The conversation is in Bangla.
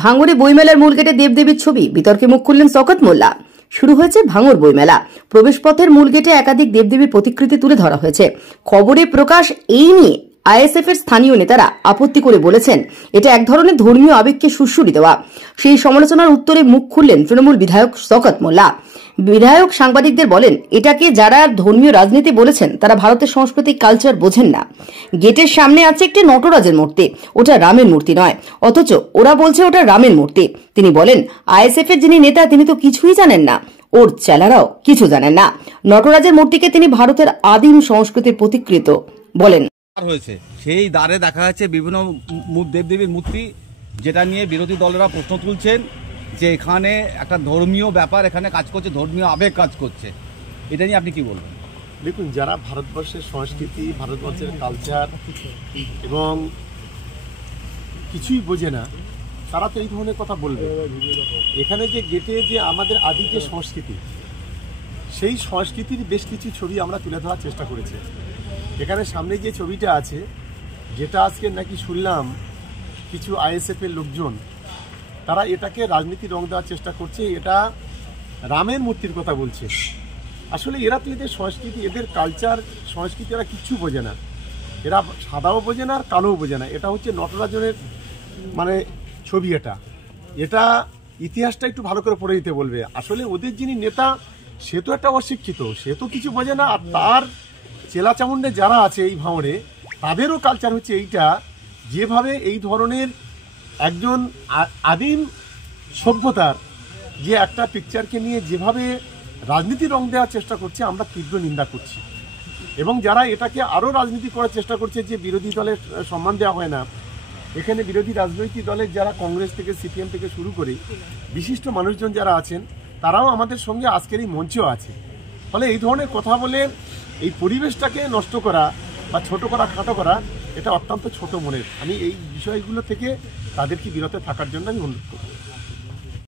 ভাঙড়ে বইমেলার মূল গেটে দেবদেবীর ছবি, বিতর্কে মুখ খুললেন শওকত মোল্লা। শুরু হয়েছে ভাঙড় বইমেলা। প্রবেশপথের মূল গেটে একাধিক দেবদেবীর প্রতিকৃতি তুলে ধরা হয়েছে। খবরে প্রকাশ এই নিয়ে আইএসএফ এর স্থানীয় নেতারা আপত্তি করে বলেছেন, এটা এক ধরনের ধর্মীয় আবেগকে সুড়সুড়ি দেওয়া। সেই সমালোচনার উত্তরে মুখ খুললেন তৃণমূল বিধায়ক শওকত মোল্লা। বিধায়ক সাংবাদিকদের বলেন, এটাকে যারা ধর্মীয় রাজনীতি বলেছেন তারা ভারতের সাংস্কৃতিক কালচার বোঝেন না। গেটের সামনে আছে একটি নটরাজের মূর্তি, ওটা রামের মূর্তি নয়, অথচ ওরা বলছে ওটা রামের মূর্তি। তিনি বলেন, আইএসএফ এর যিনি নেতা তিনি তো কিছুই জানেন না, ওর চেলারাও কিছু জানেন না। নটরাজের মূর্তিকে তিনি ভারতের আদিম সংস্কৃতির প্রতিকৃত বলেন। হয়েছে সেই দ্বারে দেখা যাচ্ছে বিভিন্ন দেবদেবীর মূর্তি, যেটা নিয়ে বিরোধী দলেরা প্রশ্ন তুলছেন যে এখানে একটা ধর্মীয় ব্যাপার এখানে কাজ করছে, ধর্মীয় আবেগ কাজ করছে। এটা নিয়ে আপনি কি বলবেন? দেখুন, যারা ভারতবর্ষের সংস্কৃতি, ভারতবর্ষের কালচার এবং কিছুই বোঝে না, তারা তো এই ধরনের কথা বলবে। এখানে যে গেটে যে আমাদের আদি যে সংস্কৃতি, সেই সংস্কৃতির বেশ কিছু ছবি আমরা তুলে ধরার চেষ্টা করেছি। এখানে সামনে যে ছবিটা আছে, যেটা আজকে নাকি শুনলাম কিছু আইএসএফ এর লোকজন তারা এটাকে রাজনীতির রং দেওয়ার চেষ্টা করছে, এটা রামের মূর্তির কথা বলছে। আসলে এরা তো এদের সংস্কৃতি, এদের কালচার সংস্কৃতি এরা কিচ্ছু বোঝে না। এরা সাদাও বোঝে না আর কালোও বোঝে না। এটা হচ্ছে নটরাজনের মানে ছবি। এটা ইতিহাসটা একটু ভালো করে পড়ে দিতে বলবে। আসলে ওদের যিনি নেতা সে তো একটা অশিক্ষিত, সে তো কিছু বোঝে না। আর তার চেলা চামুন্ডে যারা আছে এই ভাঙড়ে, তাদেরও কালচার হচ্ছে এইটা। যেভাবে এই ধরনের একজন আদিম সভ্যতার যে একটা পিকচারকে নিয়ে যেভাবে রাজনীতির রং দেওয়ার চেষ্টা করছে, আমরা তীব্র নিন্দা করছি। এবং যারা এটাকে আরও রাজনীতি করার চেষ্টা করছে যে বিরোধী দলের সম্মান দেওয়া হয় না, এখানে বিরোধী রাজনৈতিক দলের যারা কংগ্রেস থেকে সিপিএম থেকে শুরু করে বিশিষ্ট মানুষজন যারা আছেন, তারাও আমাদের সঙ্গে আজকের এই মঞ্চেও আছে। ফলে এই ধরনের কথা বলে এই পরিবেশটাকে নষ্ট করা বা ছোট করা, খাটো করা, এটা অত্যন্ত ছোট মনের। আমি এই বিষয়গুলো থেকে তাদেরকে বিরত থাকার জন্য আমি অনুরোধ করব।